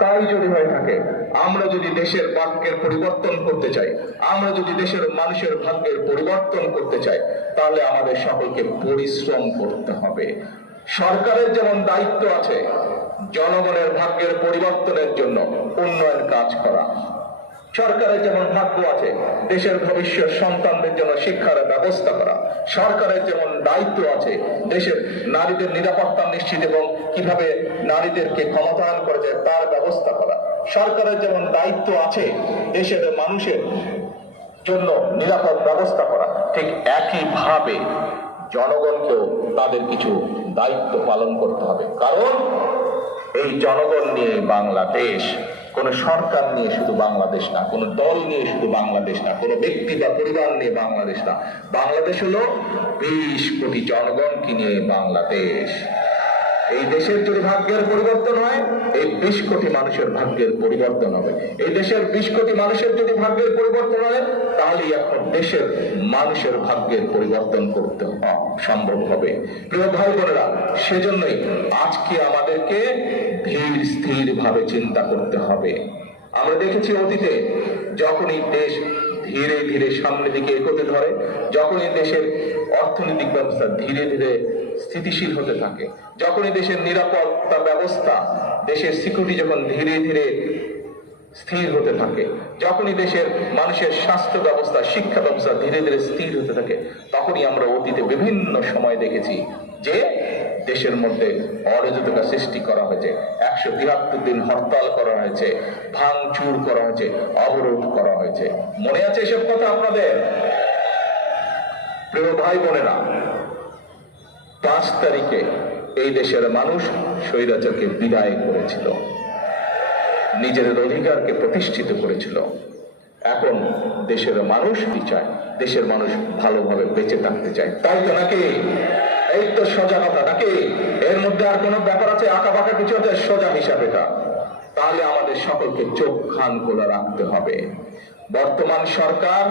তাই যদি হয়ে থাকে, আমরা যদি দেশের ভাগ্যের পরিবর্তন করতে চাই, আমরা যদি দেশের মানুষের ভাগ্যের পরিবর্তন করতে চাই, তাহলে আমাদের সকলকে পরিশ্রম করতে হবে। সরকারের যেমন দায়িত্ব আছে জনগণের ভাগ্যের পরিবর্তনের জন্য উন্নয়ন কাজ করা, সরকারের যেমন ভাগ্য আছে দেশের ভবিষ্যৎ সন্তানদের জন্য শিক্ষার ব্যবস্থা করা, সরকারের যেমন দায়িত্ব আছে দেশের নারীদের নিরাপত্তা নিশ্চিত এবং কিভাবে নারীদেরকে ক্ষমতায়ন করা যায় তার ব্যবস্থা করা, সরকারের যেমন দায়িত্ব আছে দেশের মানুষের জন্য নিরাপদ ব্যবস্থা করা, ঠিক একইভাবে জনগণকেও তাদের কিছু দায়িত্ব পালন করতে হবে। কারণ এই জনগণ নিয়ে বাংলাদেশ, কোন সরকার নিয়ে শুধু বাংলাদেশ না, কোন দল নিয়ে শুধু বাংলাদেশ না, কোন ব্যক্তি বা পরিবার নিয়ে বাংলাদেশ না। বাংলাদেশ হলো 20 কোটি জনগণকে নিয়ে বাংলাদেশ। এই দেশের যদি ভাগ্যের পরিবর্তন হয়, এই 20 কোটি মানুষের ভাগ্যের পরিবর্তন হবে। এই দেশের 20 কোটি মানুষের যদি ভাগ্যের পরিবর্তন হয়, তাহলে এখন দেশের মানুষের ভাগ্যের পরিবর্তন করতে সম্ভব হবে। প্রিয় ভাই বোনেরা, সেজন্যই আজকে আমাদেরকে ধীর স্থির ভাবে চিন্তা করতে হবে। আমরা দেখেছি অতীতে যখনই দেশ ধীরে ধীরে সামনের দিকে এগোতে ধরে, যখনই দেশের অর্থনৈতিক ব্যবস্থা ধীরে ধীরে স্থিতিশীল হতে থাকে, যখনই দেশের নিরাপত্তা ব্যবস্থা, দেশের সিকিউরিটি যখন ধীরে ধীরে স্থির হতে থাকে, যখনই দেশের মানুষের স্বাস্থ্য ব্যবস্থা, শিক্ষা ব্যবস্থা ধীরে ধীরে স্থির হতে থাকে, তখনই আমরা অতীতে বিভিন্ন সময় দেখেছি যে দেশের মধ্যে অরাজকতা সৃষ্টি করা হয়েছে, 173 দিন হরতাল করা হয়েছে, ভাঙচুর করা হয়েছে, অবরোধ করা হয়েছে। মনে আছে এসব কথা আপনাদের? প্রিয় ভাই বোনেরা, 5 তারিখে এই দেশের মানুষ স্বৈরাচারকে বিদায় করেছিল, নিজের অধিকারকে প্রতিষ্ঠিত করেছিল। এখন দেশের মানুষ কি চায়? দেশের মানুষ ভালোভাবে বেঁচে থাকতে চায়। তাই তো নাকি? এই তো সোজা কথা নাকি? এর মধ্যে আর কোনো ব্যাপার আছে? আঁকা বাঁকা কিছু আছে? সোজা হিসাব এটা। তাহলে আমাদের সকলকে চোখ কান খোলা রাখতে হবে। বর্তমান সরকার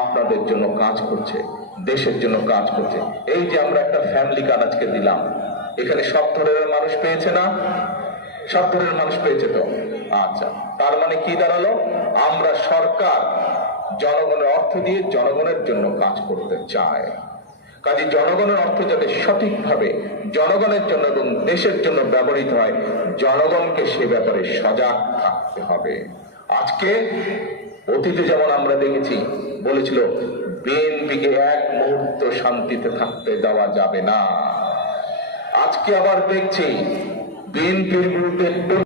আপনাদের জন্য কাজ করছে, দেশের জন্য কাজ করছে। এই যে আমরা একটা ফ্যামিলি কার্ড আজকে দিলাম, এখানে সব ধরনের মানুষ পেয়েছে না? সব ধরনের মানুষ পেয়েছে তো? আচ্ছা, তার মানে কি দাঁড়ালো? আমরা সরকার জনগণের অর্থ দিয়ে জনগণের জন্য কাজ করতে চায়। কাজে জনগণের অর্থ যাতে সঠিকভাবে জনগণের জন্য এবং দেশের জন্য ব্যবহৃত হয়, জনগণকে সে ব্যাপারে সজাগ থাকতে হবে। আজকে অতীতে যেমন আমরা দেখেছি, বলেছিল বিএনপিকে এক মুহূর্ত শান্তিতে থাকতে দেওয়া যাবে না। আজকে আবার দেখছি বিএনপির বিরুদ্ধে